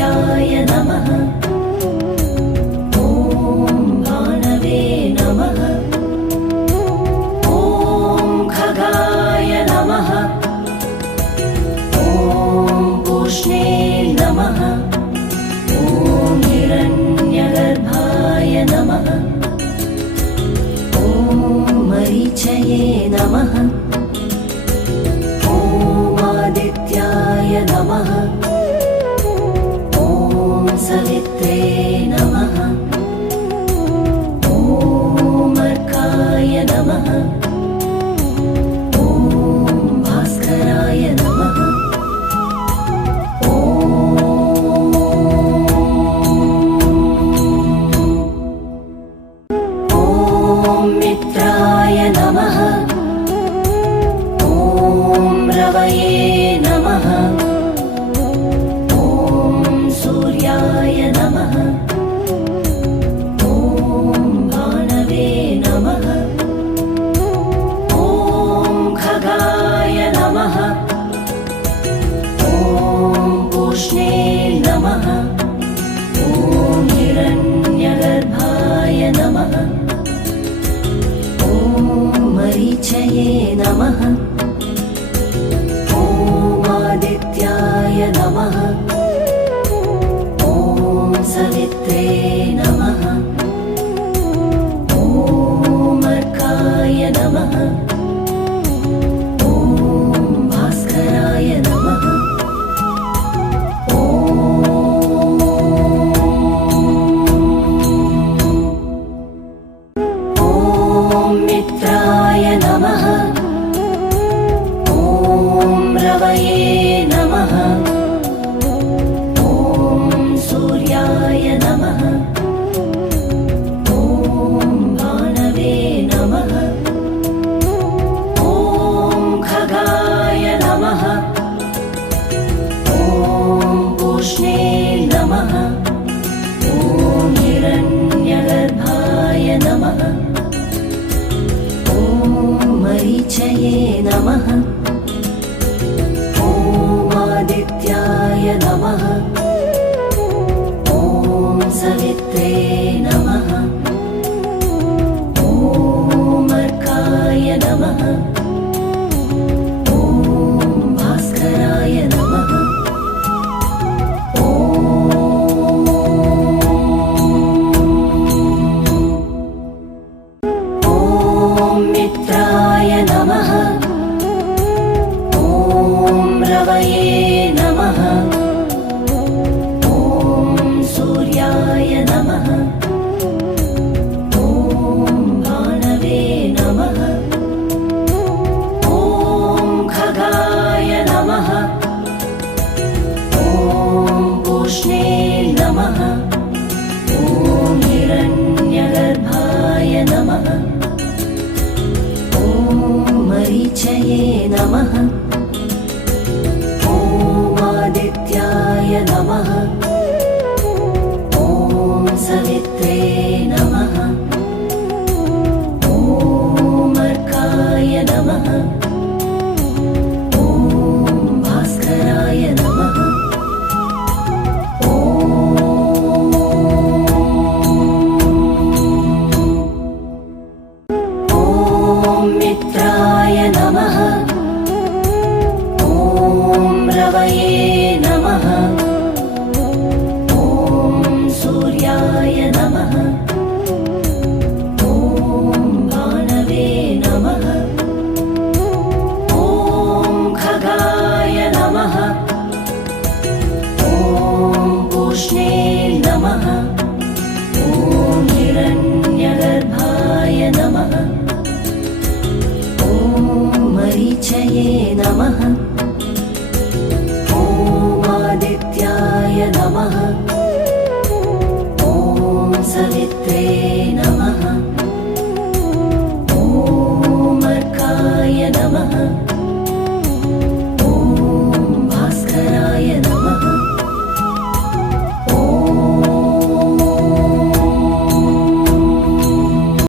सूर्याय नमः। ॐ भानवे नमः। ॐ खगाय नमः। ॐ पूष्णे नमः। ॐ हिरण्यगर्भाय नमः। ॐ मरीचये नमः। ॐ आदित्याय नमः। ॐ सवित्रे नमः। ॐ अर्काय नमः। ॐ भास्कराय नमः। ॐ मित्राय नमः। ॐ रवये नमः। ॐ सूर्याय नमः। ॐ भानवे नमः। ॐ खगाय नमः। ॐ पूष्णे नमः। ॐ हिरण्यगर्भाय नमः। ॐ मरीचये नमः। ॐ आदित्याय नमः। ॐ सवित्रे नमः। ॐ अर्काय नमः। ॐ भास्कराय नमः। ॐ मित्राय नमः। ॐ रवये नमः। ॐ सूर्याय नमः। ॐ भानवे नमः। ॐ खगाय नमः। ॐ पूष्णे नमः। ॐ हिरण्यगर्भाय नमः। ॐ मरीचये नमः। ॐ आदित्याय नमः। ॐ सवित्रे नमः। ॐ अर्काय नमः। ॐ भास्कराय नमः। ॐ मित्राय नमः। ॐ रवये नमः। ॐ सूर्याय नमः। ॐ भानवे नमः। ॐ खगाय नमः। ॐ पूष्णे नमः। ॐ हिरण्यगर्भाय नमः। ॐ मरीचये नमः। ॐ आदित्याय नमः। ॐ सवित्रे नमः। ॐ पूष्णे नमः। ॐ रवये नमः। ॐ खगाय नमः। ॐ पूष्णे नमः। ॐ मरीचये नमः। ॐ आदित्याय नमः। ॐ सवित्रे नमः। ॐ अर्काय नमः। ॐ भास्कराय नमः। ॐ मित्राय नमः। ॐ रवये नमः। ॐ सूर्याय नमः। ॐ भानवे नमः। ॐ खगाय नमः। ॐ पूष्णे नमः। ॐ हिरण्यगर्भाय नमः। ॐ मरीचये नमः। ॐ आदित्याय नमः।